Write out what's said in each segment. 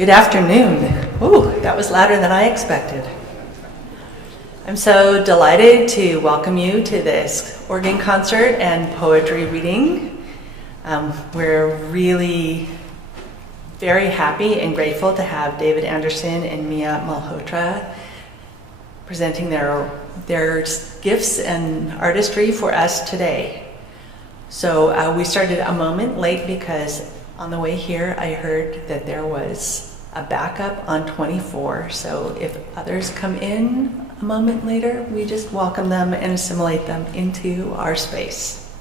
Good afternoon. Ooh, that was louder than I expected. I'm so delighted to welcome you to this organ concert and poetry reading. We're really very happy and grateful to have David Anderson and Mia Malhotra presenting their gifts and artistry for us today. So we started a moment late because on the way here I heard that there was a backup on 24. So if others come in a moment later, we just welcome them and assimilate them into our space.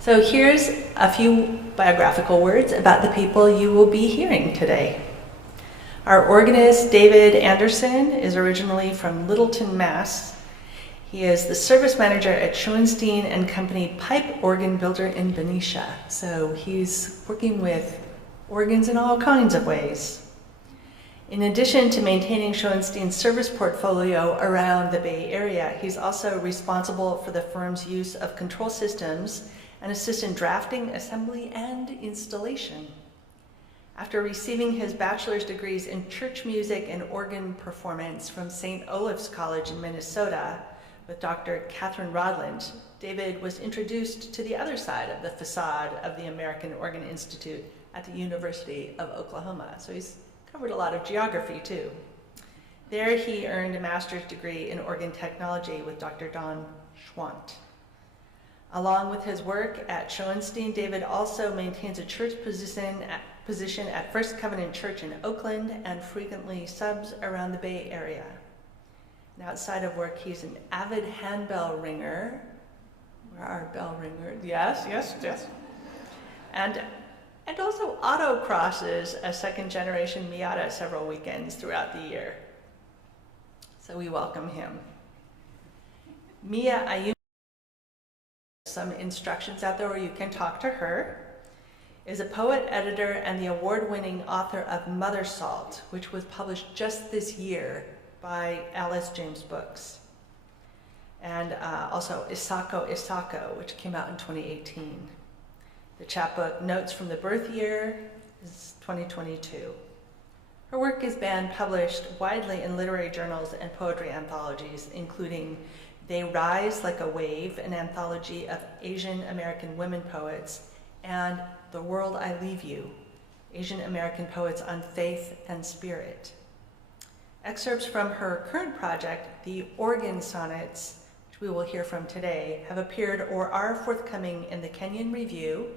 So here's a few biographical words about the people you will be hearing today. Our organist, David Anderson, is originally from Littleton, Mass. He is the service manager at Schoenstein and Company pipe organ builder in Benicia. So he's working with organs in all kinds of ways. In addition to maintaining Schoenstein's service portfolio around the Bay Area, he's also responsible for the firm's use of control systems and assists in drafting, assembly, and installation. After receiving his bachelor's degrees in church music and organ performance from St. Olave's College in Minnesota with Dr. Catherine Rodland, David was introduced to the other side of the facade of the American Organ Institute at the University of Oklahoma. So he's covered a lot of geography too. There he earned a master's degree in organ technology with Dr. Don Schwant. Along with his work at Schoenstein, David also maintains a church position at First Covenant Church in Oakland and frequently subs around the Bay Area. And outside of work, he's an avid handbell ringer. Where are bell ringers? Yes. And also autocrosses a second-generation Miata several weekends throughout the year. So we welcome him. Mia Ayumi, some instructions out there where you can talk to her, is a poet, editor, and the award-winning author of Mother Salt, which was published just this year by Alice James Books. And also Isako, which came out in 2018. The chapbook Notes from the Birth Year is 2022. Her work has been published widely in literary journals and poetry anthologies, including They Rise Like a Wave, an anthology of Asian American women poets, and The World I Leave You, Asian American poets on faith and spirit. Excerpts from her current project, The Organ Sonnets, which we will hear from today, have appeared or are forthcoming in the Kenyon Review,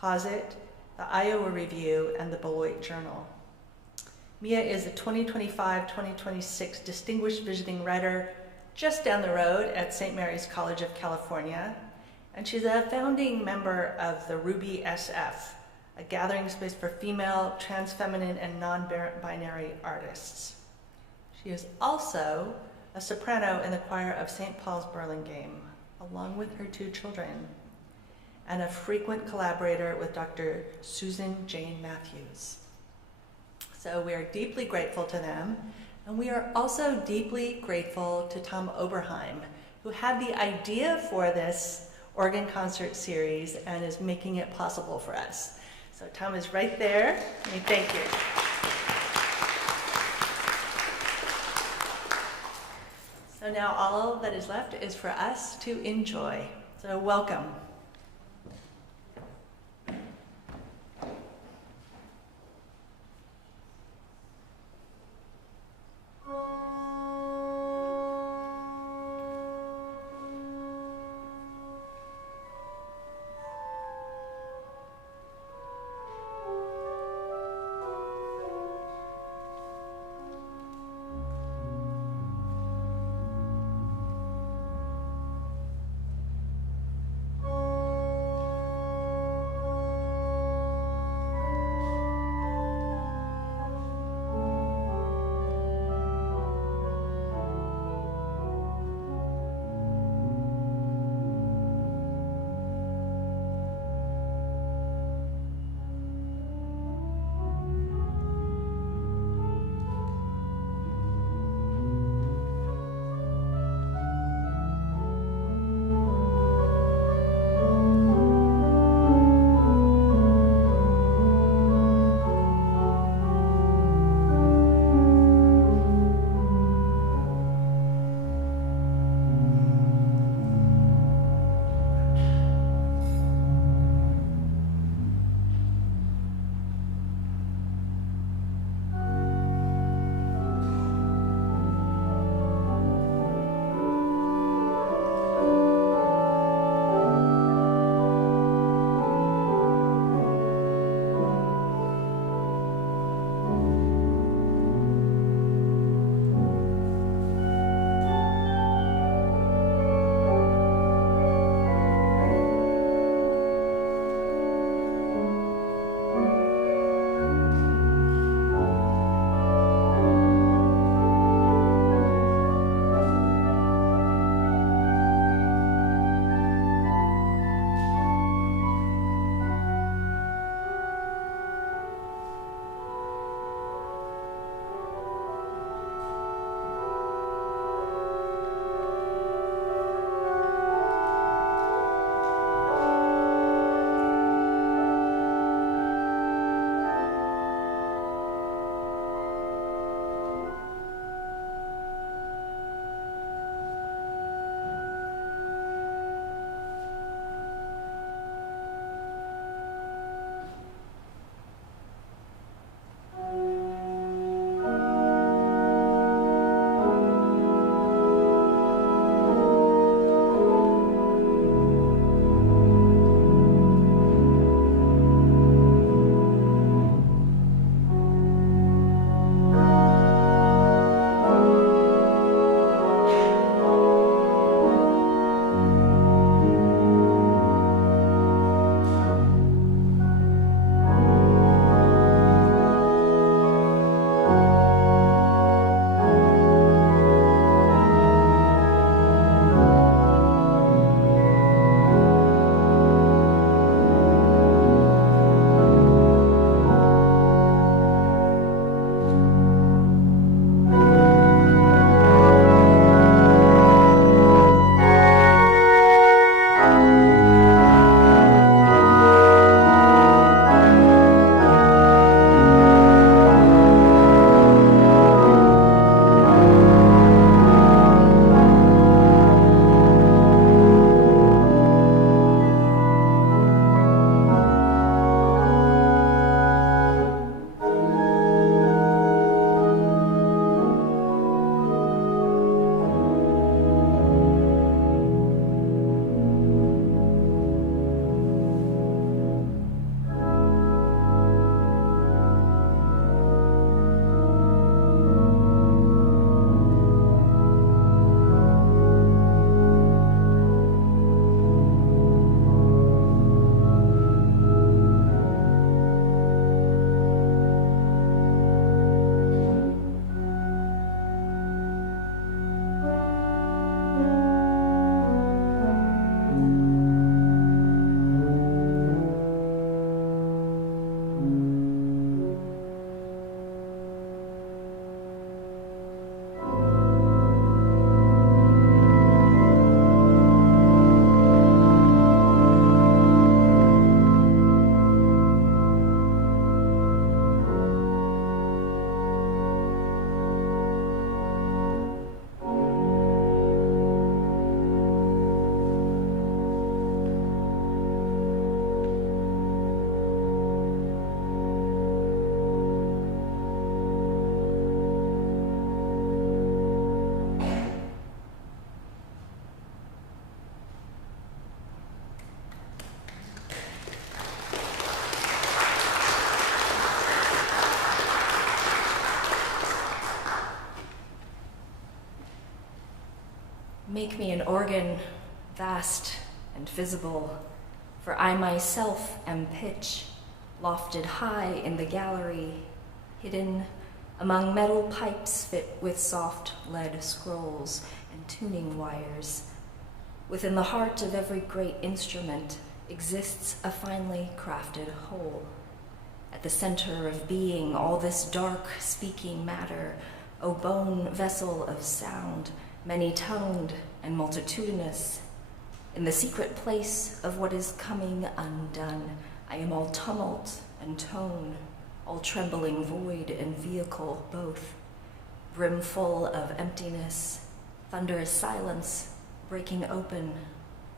Posit, the Iowa Review, and the Beloit Journal. Mia is a 2025-2026 Distinguished Visiting Writer just down the road at St. Mary's College of California, and she's a founding member of the Ruby SF, a gathering space for female, trans-feminine, and non-binary artists. She is also a soprano in the choir of St. Paul's Burlingame, along with her two children, and a frequent collaborator with Dr. Susan Jane Matthews. So we are deeply grateful to them, and we are also deeply grateful to Tom Oberheim, who had the idea for this organ concert series and is making it possible for us. So Tom is right there, and thank you. So now all that is left is for us to enjoy. So welcome. me an organ vast and visible, for I myself am pitch, lofted high in the gallery, hidden among metal pipes fit with soft lead scrolls and tuning wires. Within the heart of every great instrument exists a finely crafted whole. At the center of being, all this dark speaking matter, O bone vessel of sound, many-tongued and multitudinous. In the secret place of what is coming undone, I am all tumult and tone, all trembling void and vehicle both, brimful of emptiness, thunderous silence, breaking open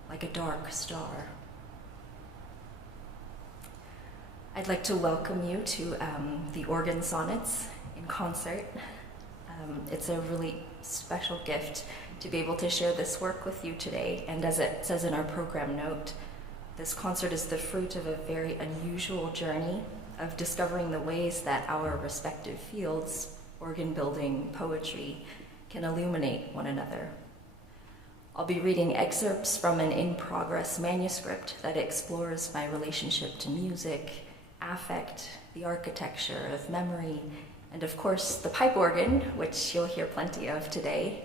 like a dark star. I'd like to welcome you to the Organ Sonnets in concert. It's a really special gift to be able to share this work with you today, and as it says in our program note, this concert is the fruit of a very unusual journey of discovering the ways that our respective fields, organ building, poetry, can illuminate one another. I'll be reading excerpts from an in-progress manuscript that explores my relationship to music, affect, the architecture of memory, and of course the pipe organ, which you'll hear plenty of today,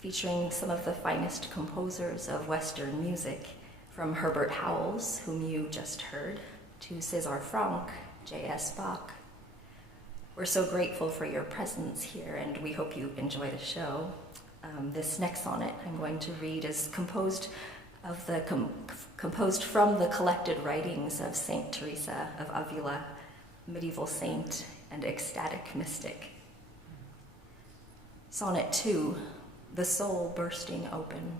featuring some of the finest composers of Western music, from Herbert Howells, whom you just heard, to César Franck, J.S. Bach. We're so grateful for your presence here, and we hope you enjoy the show. This next sonnet I'm going to read is composed from the collected writings of Saint Teresa of Avila, medieval saint and ecstatic mystic. Sonnet 2, The Soul Bursting Open.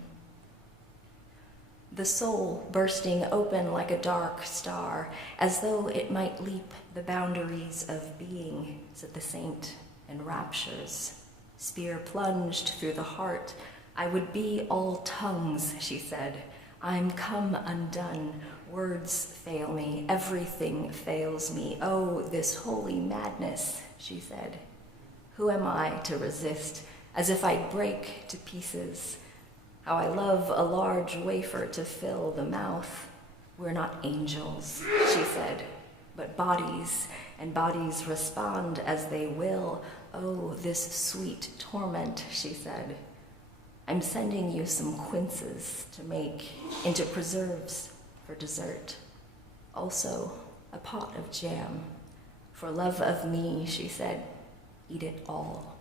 The soul bursting open like a dark star, as though it might leap the boundaries of being, said the saint in raptures. Spear plunged through the heart, I would be all tongues, she said. I'm come undone, words fail me, everything fails me. Oh, this holy madness, she said. Who am I to resist, as if I'd break to pieces? How I love a large wafer to fill the mouth. We're not angels, she said, but bodies, and bodies respond as they will. Oh, this sweet torment, she said. I'm sending you some quinces to make into preserves for dessert. Also, a pot of jam. For love of me, she said, eat it all.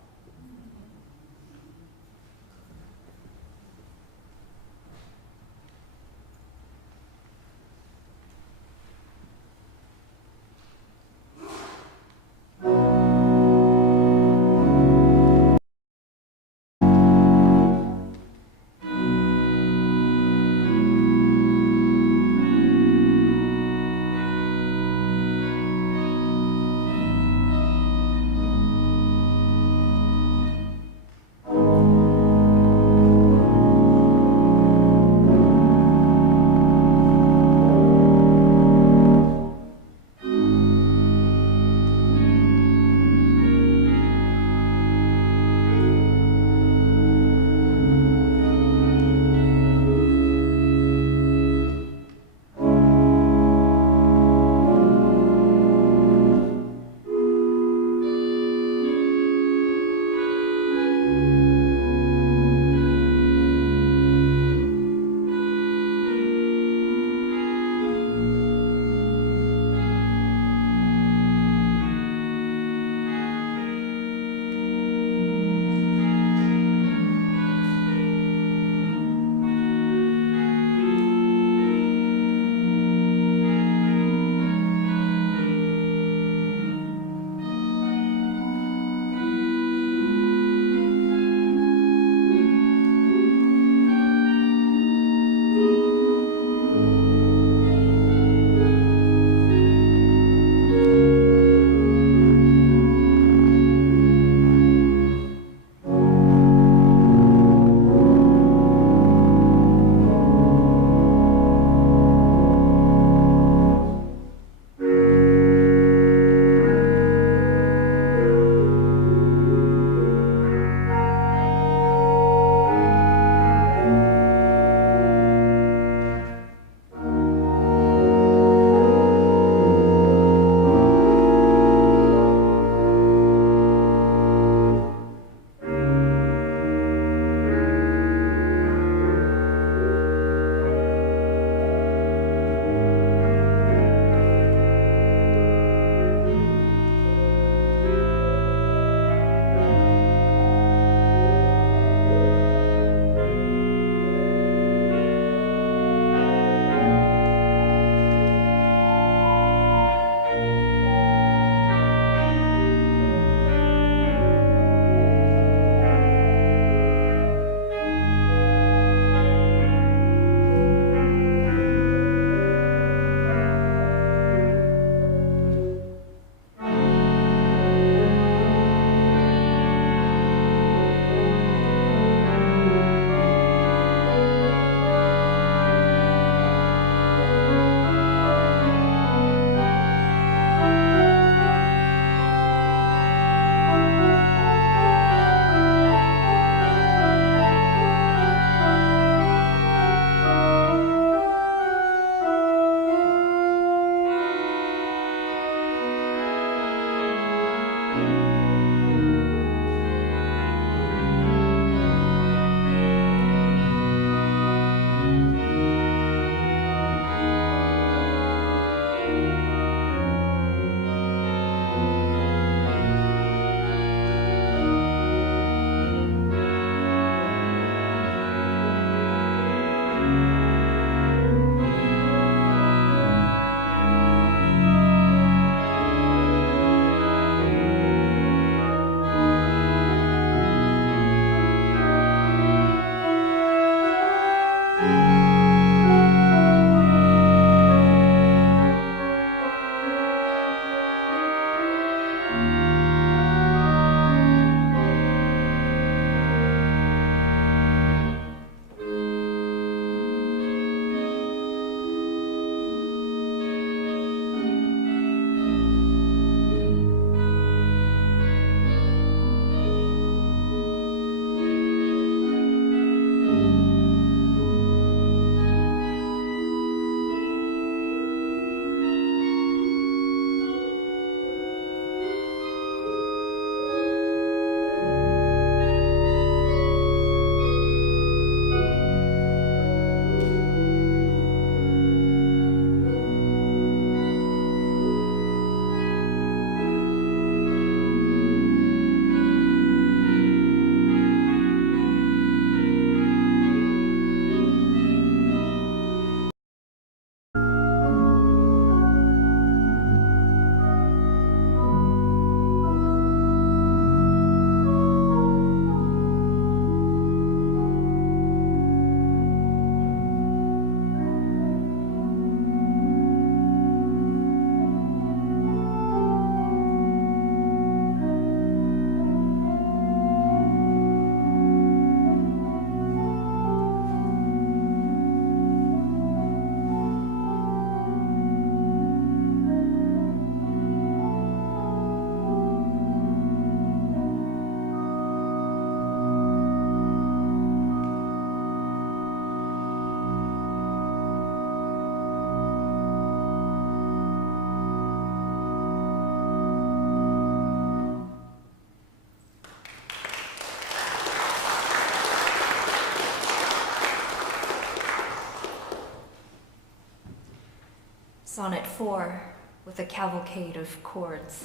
Sonnet 4, with a cavalcade of chords.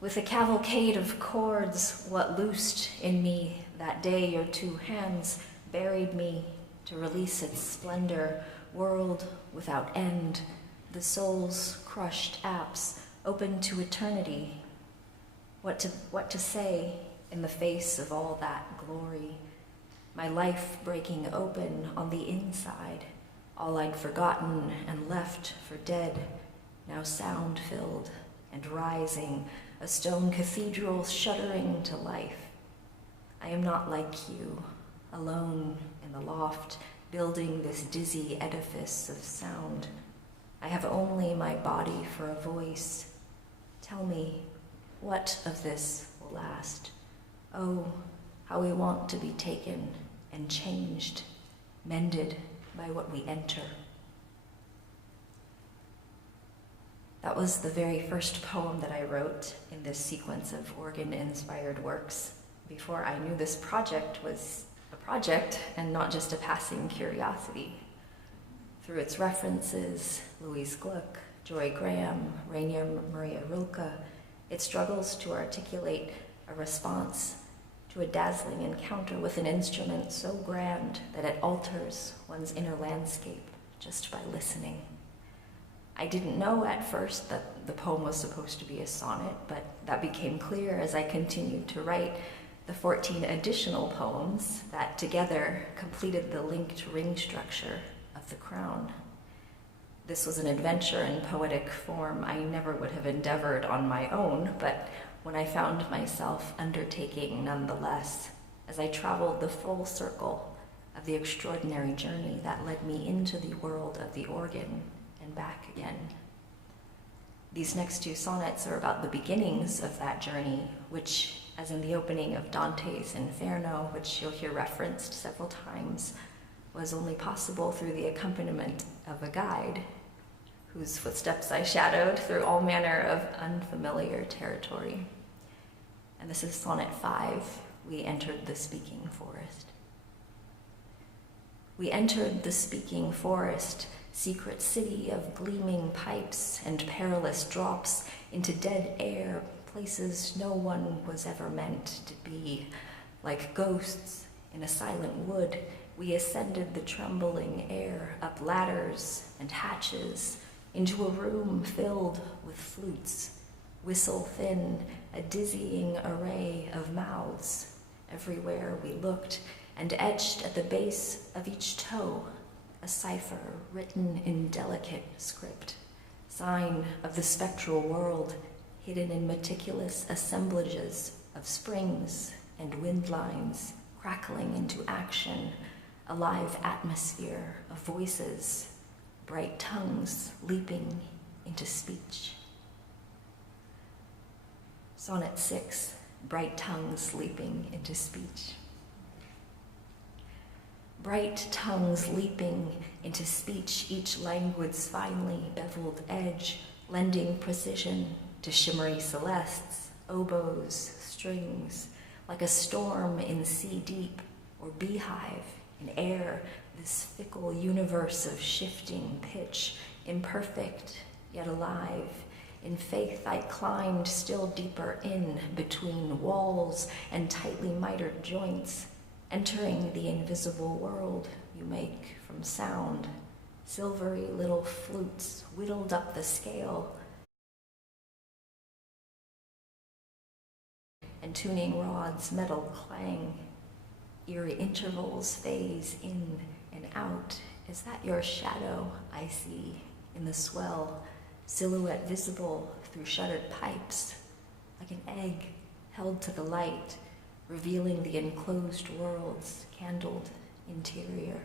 With a cavalcade of chords, what loosed in me that day your two hands buried me to release its splendor, world without end, the soul's crushed apse open to eternity. What to say in the face of all that glory? My life breaking open on the inside, all I'd forgotten and left for dead, now sound-filled and rising, a stone cathedral shuddering to life. I am not like you, alone in the loft, building this dizzy edifice of sound. I have only my body for a voice. Tell me, what of this will last? Oh, how we want to be taken and changed, mended by what we enter. That was the very first poem that I wrote in this sequence of organ-inspired works before I knew this project was a project and not just a passing curiosity. Through its references, Louise Gluck, Joy Graham, Rainier Maria Rilke, it struggles to articulate a response to a dazzling encounter with an instrument so grand that it alters one's inner landscape just by listening. I didn't know at first that the poem was supposed to be a sonnet, but that became clear as I continued to write the 14 additional poems that together completed the linked ring structure of the crown. This was an adventure in poetic form I never would have endeavored on my own, but when I found myself undertaking nonetheless, as I traveled the full circle of the extraordinary journey that led me into the world of the organ and back again. These next two sonnets are about the beginnings of that journey, which, as in the opening of Dante's Inferno, which you'll hear referenced several times, was only possible through the accompaniment of a guide, whose footsteps I shadowed through all manner of unfamiliar territory. And this is Sonnet 5, We Entered the Speaking Forest. We entered the speaking forest, secret city of gleaming pipes and perilous drops into dead air, places no one was ever meant to be. Like ghosts in a silent wood, we ascended the trembling air, up ladders and hatches, into a room filled with flutes, whistle thin, a dizzying array of mouths. Everywhere we looked, and etched at the base of each toe, a cipher written in delicate script, sign of the spectral world, hidden in meticulous assemblages of springs and wind lines, crackling into action, a live atmosphere of voices, bright tongues leaping into speech. Sonnet 6, Bright Tongues Leaping into Speech. Bright tongues leaping into speech, each languid's finely beveled edge, lending precision to shimmery celestes, oboes, strings, like a storm in sea deep or beehive in air, this fickle universe of shifting pitch, imperfect yet alive. In faith I climbed still deeper in between walls and tightly mitered joints, entering the invisible world you make from sound. Silvery little flutes whittled up the scale, and tuning rods metal clang. Eerie intervals phase in and out. Is that your shadow I see in the swell, silhouette visible through shuttered pipes, like an egg held to the light, revealing the enclosed world's candled interior?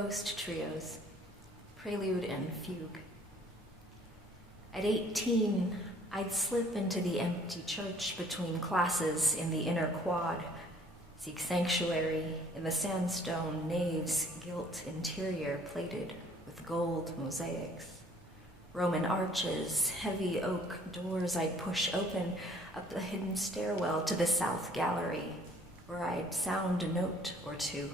Ghost Trios, Prelude and Fugue. At 18, I'd slip into the empty church between classes in the inner quad, seek sanctuary in the sandstone nave's gilt interior plated with gold mosaics. Roman arches, heavy oak doors I'd push open up the hidden stairwell to the south gallery, where I'd sound a note or two,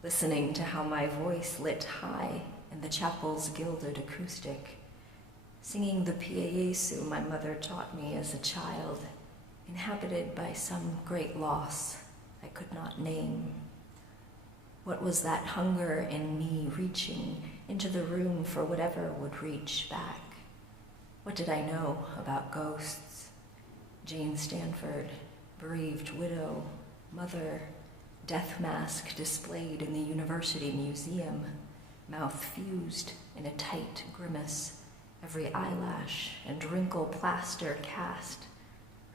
listening to how my voice lit high in the chapel's gilded acoustic, singing the Pie Jesu my mother taught me as a child, inhabited by some great loss I could not name. What was that hunger in me reaching into the room for whatever would reach back? What did I know about ghosts? Jane Stanford, bereaved widow, mother, death mask displayed in the University Museum, mouth fused in a tight grimace, every eyelash and wrinkle plaster cast,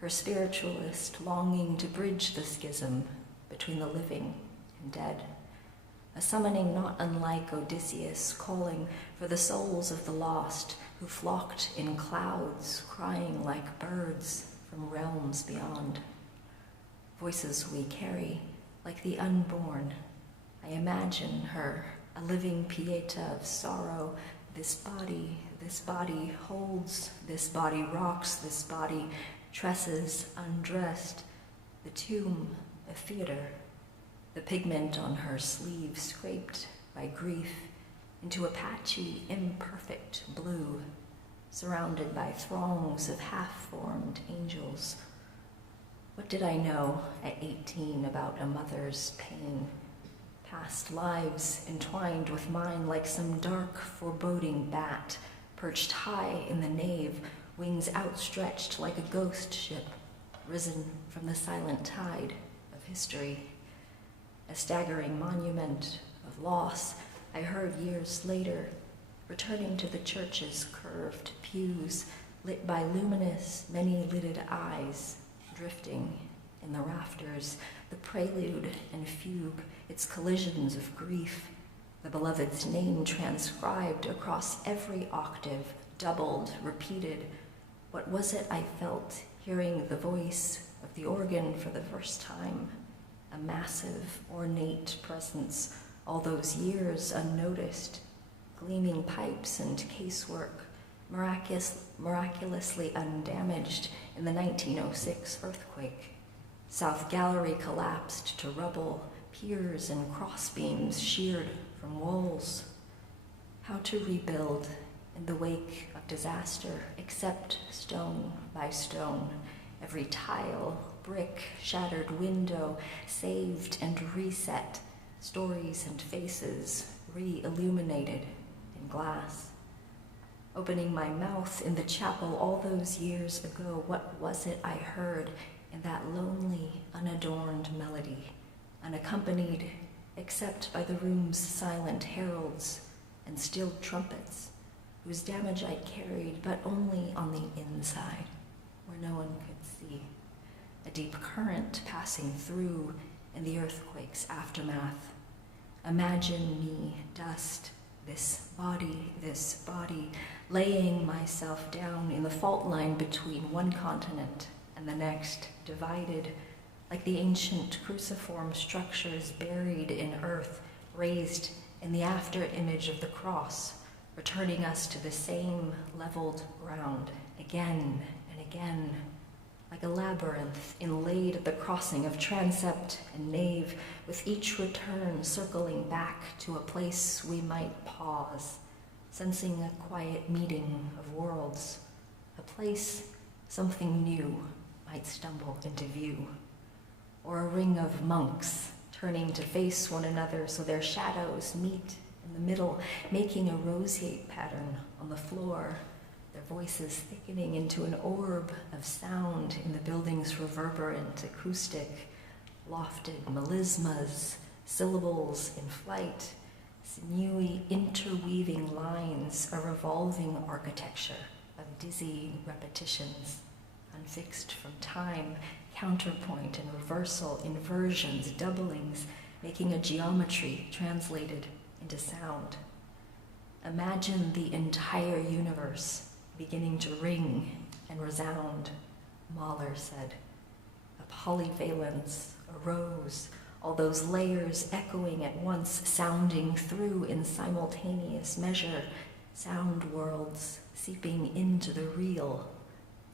her spiritualist longing to bridge the schism between the living and dead. A summoning not unlike Odysseus calling for the souls of the lost who flocked in clouds, crying like birds from realms beyond. Voices we carry like the unborn. I imagine her, a living Pieta of sorrow. This body holds, this body rocks, this body tresses undressed, the tomb a theater, the pigment on her sleeve scraped by grief into a patchy, imperfect blue, surrounded by throngs of half-formed angels. What did I know at 18 about a mother's pain? Past lives entwined with mine like some dark, foreboding bat, perched high in the nave, wings outstretched like a ghost ship, risen from the silent tide of history. A staggering monument of loss I heard years later, returning to the church's curved pews, lit by luminous, many-lidded eyes, drifting in the rafters, the prelude and fugue, its collisions of grief, the beloved's name transcribed across every octave, doubled, repeated. What was it I felt hearing the voice of the organ for the first time? A massive, ornate presence, all those years unnoticed, gleaming pipes and casework, miraculously undamaged in the 1906 earthquake. South Gallery collapsed to rubble, piers and crossbeams sheared from walls. How to rebuild in the wake of disaster, except stone by stone, every tile, brick, shattered window, saved and reset, stories and faces re-illuminated in glass. Opening my mouth in the chapel all those years ago, what was it I heard in that lonely, unadorned melody, unaccompanied except by the room's silent heralds and stilled trumpets, whose damage I carried, but only on the inside, where no one could see. A deep current passing through in the earthquake's aftermath. Imagine me, dust, this body, laying myself down in the fault line between one continent and the next, divided like the ancient cruciform structures buried in earth, raised in the after image of the cross, returning us to the same leveled ground again and again, like a labyrinth inlaid at the crossing of transept and nave, with each return circling back to a place we might pause, sensing a quiet meeting of worlds, a place something new might stumble into view, or a ring of monks turning to face one another so their shadows meet in the middle, making a roseate pattern on the floor, their voices thickening into an orb of sound in the building's reverberant acoustic, lofted melismas, syllables in flight, sinewy interweaving lines, a revolving architecture of dizzy repetitions, unfixed from time, counterpoint and reversal, inversions, doublings, making a geometry translated into sound. Imagine the entire universe beginning to ring and resound, Mahler said. A polyvalence arose, all those layers echoing at once, sounding through in simultaneous measure, sound worlds seeping into the real,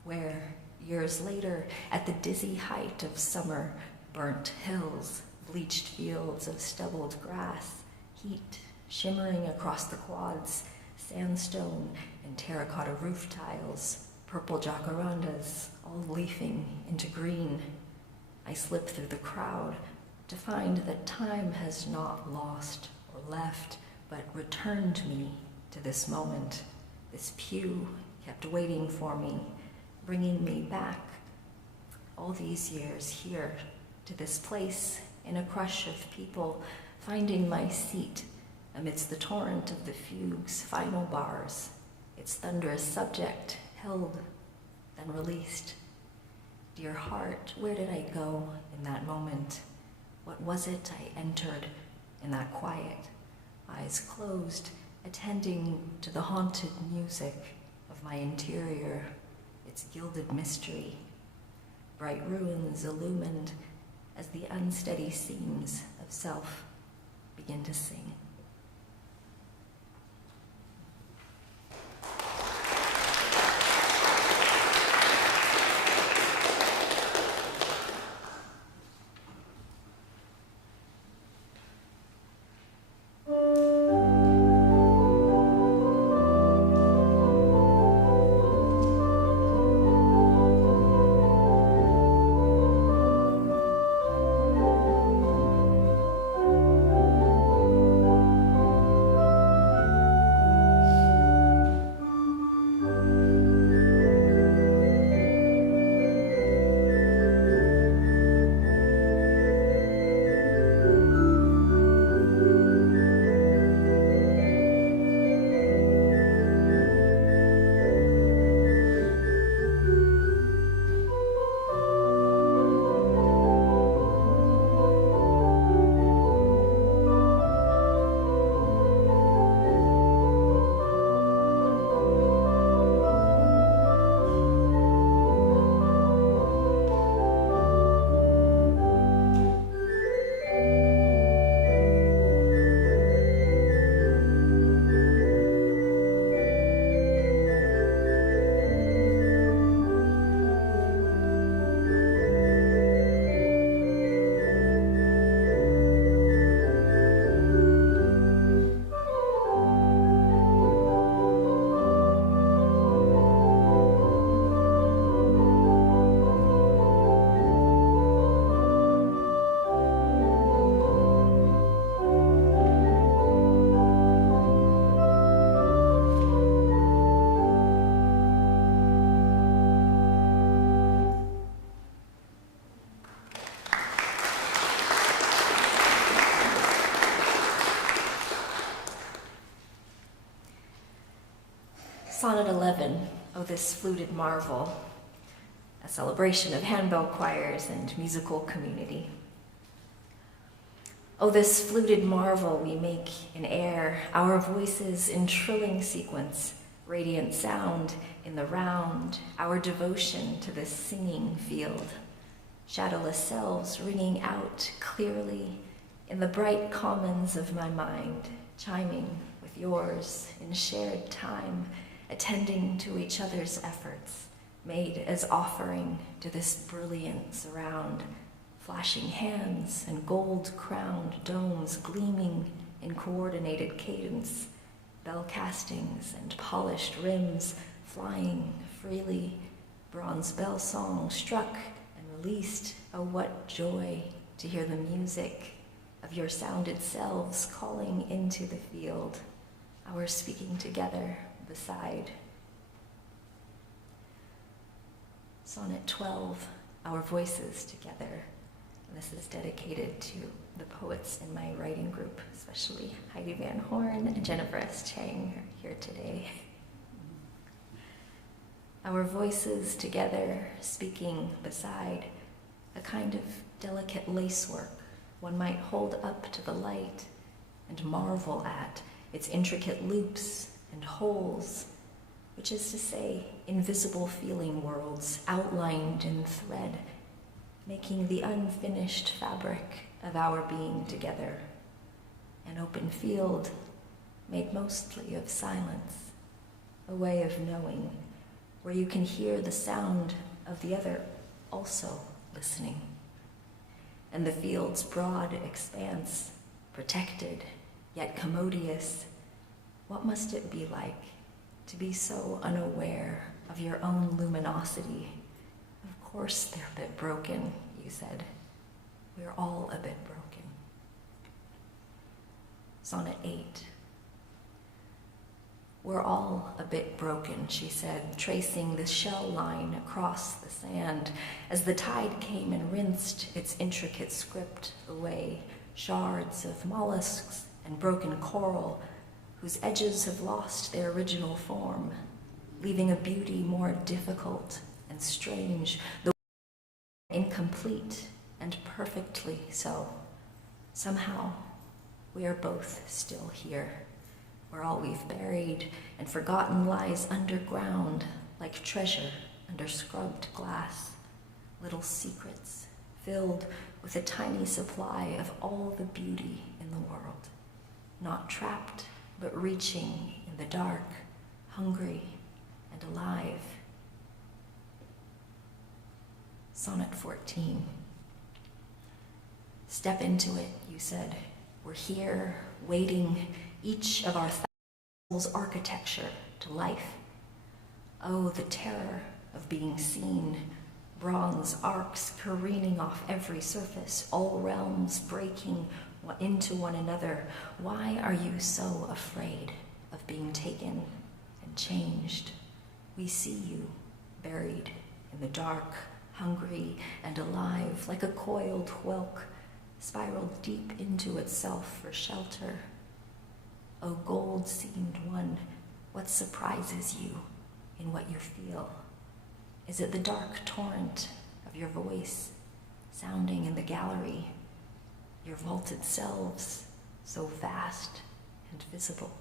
where, years later, at the dizzy height of summer, burnt hills, bleached fields of stubbled grass, heat shimmering across the quads, sandstone and terracotta roof tiles, purple jacarandas, all leafing into green. I slip through the crowd to find that time has not lost or left, but returned me to this moment. This pew kept waiting for me, bringing me back all these years here to this place in a crush of people, finding my seat amidst the torrent of the fugue's final bars, its thunderous subject held, then released. Dear heart, where did I go in that moment? What was it I entered in that quiet, eyes closed, attending to the haunted music of my interior, its gilded mystery, bright ruins illumined as the unsteady seams of self begin to sing. Sonnet 11, oh this fluted marvel, a celebration of handbell choirs and musical community. Oh this fluted marvel we make in air, our voices in trilling sequence, radiant sound in the round, our devotion to this singing field, shadowless selves ringing out clearly in the bright commons of my mind, chiming with yours in shared time, attending to each other's efforts, made as offering to this brilliant surround, flashing hands and gold-crowned domes gleaming in coordinated cadence, bell castings and polished rims flying freely, bronze bell song struck and released. Oh, what joy to hear the music of your sounded selves calling into the field, our speaking together beside. Sonnet 12, our voices together. And this is dedicated to the poets in my writing group, especially Heidi Van Horn and Jennifer S. Chang are here today. Our voices together, speaking beside, a kind of delicate lacework one might hold up to the light, and marvel at its intricate loops and holes, which is to say, invisible feeling worlds outlined in thread, making the unfinished fabric of our being together. An open field made mostly of silence, a way of knowing, where you can hear the sound of the other also listening. And the field's broad expanse, protected, yet commodious, what must it be like to be so unaware of your own luminosity? Of course they're a bit broken, you said. We're all a bit broken. Sonnet 8. We're all a bit broken, she said, tracing the shell line across the sand as the tide came and rinsed its intricate script away, shards of mollusks and broken coral whose edges have lost their original form, leaving a beauty more difficult and strange, the incomplete and perfectly so. Somehow, we are both still here, where all we've buried and forgotten lies underground, like treasure under scrubbed glass, little secrets filled with a tiny supply of all the beauty in the world, not trapped, but reaching in the dark, hungry and alive. Sonnet 14. Step into it, you said. We're here, waiting, each of our soul's architecture to life. Oh, the terror of being seen, bronze arcs careening off every surface, all realms breaking into one another. Why are you so afraid of being taken and changed? We see you, buried in the dark, hungry and alive, like a coiled whelk, spiraled deep into itself for shelter. O gold-seamed one, what surprises you in what you feel? Is it the dark torrent of your voice sounding in the gallery, your vaulted selves so vast and visible?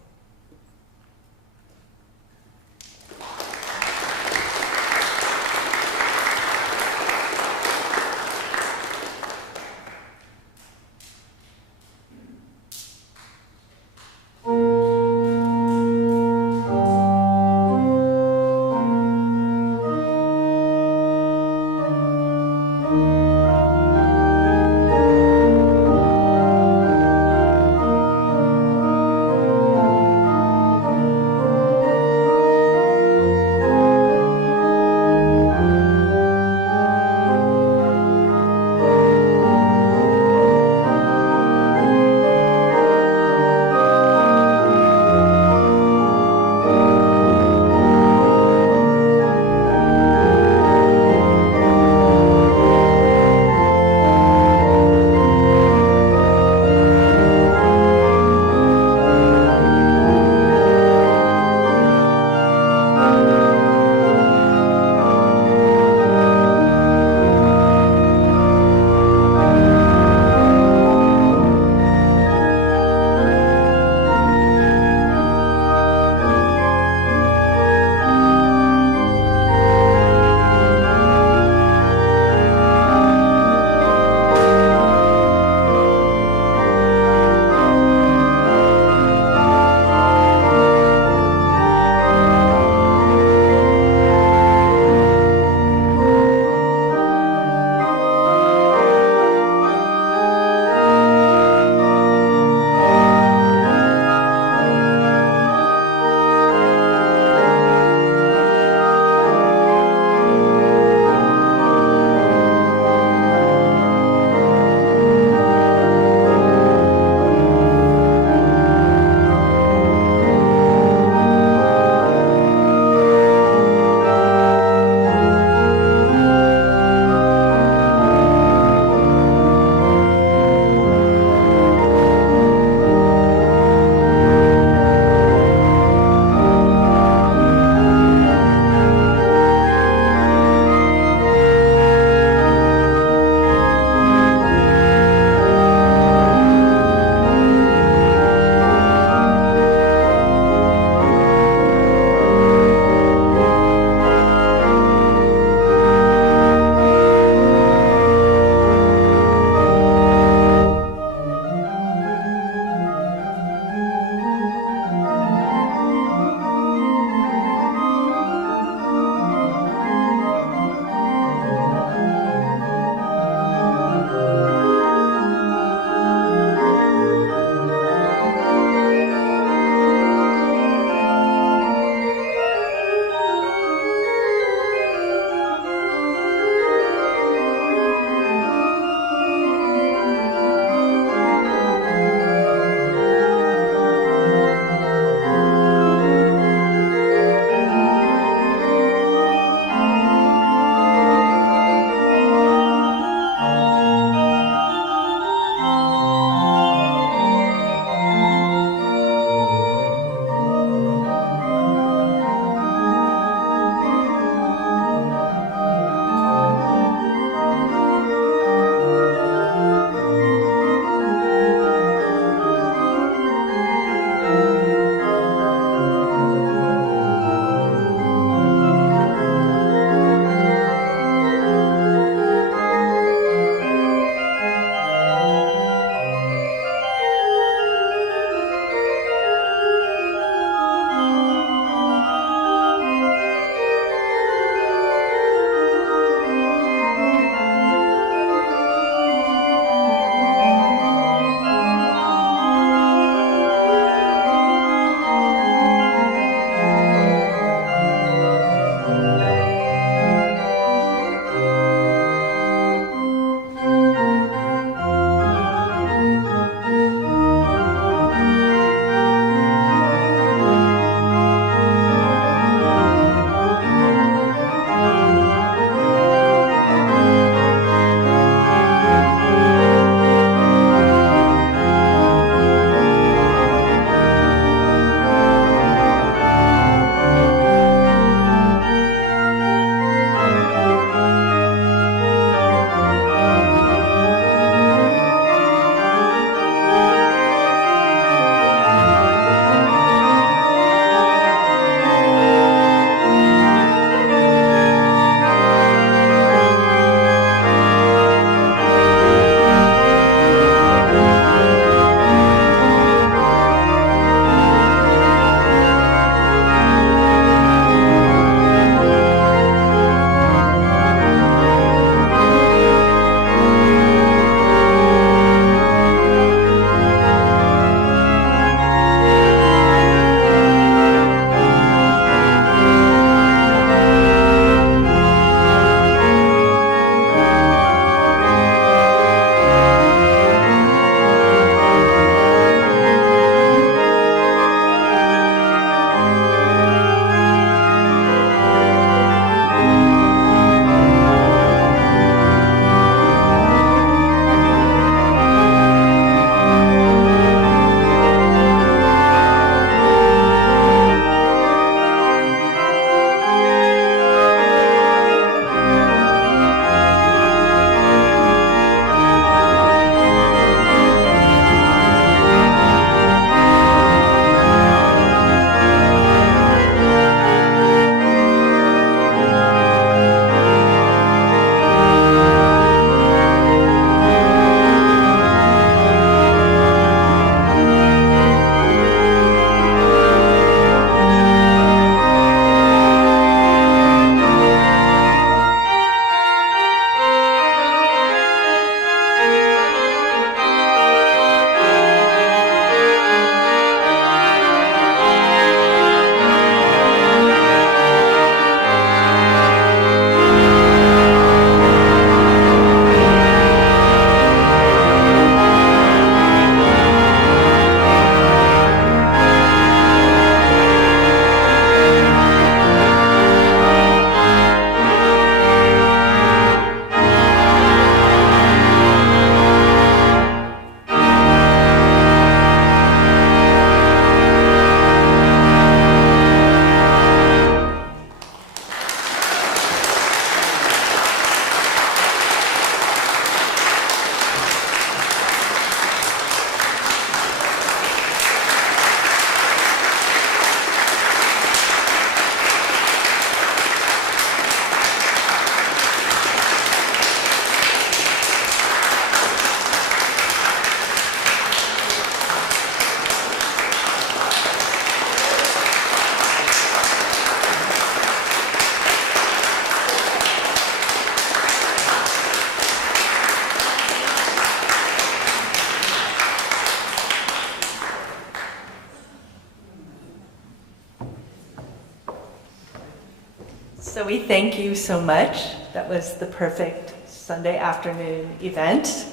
we thank you so much. That was the perfect Sunday afternoon event.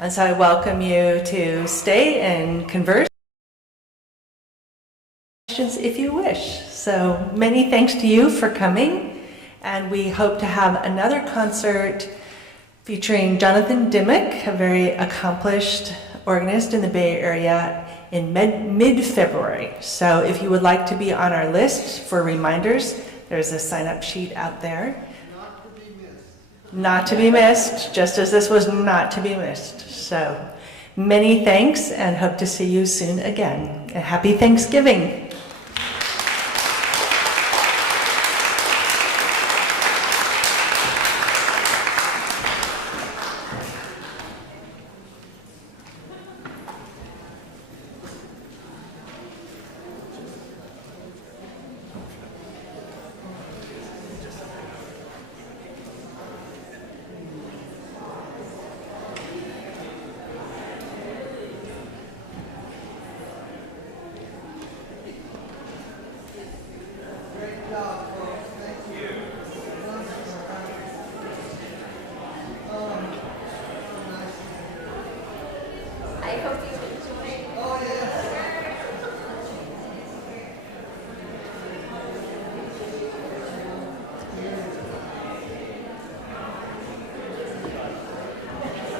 And so I welcome you to stay and converse if you wish. So many thanks to you for coming, and we hope to have another concert featuring Jonathan Dimmock, a very accomplished organist in the Bay Area, in mid-February. So if you would like to be on our list for reminders, there's a sign-up sheet out there. Not to be missed. Not to be missed, just as this was not to be missed. So many thanks, and hope to see you soon again. And happy Thanksgiving.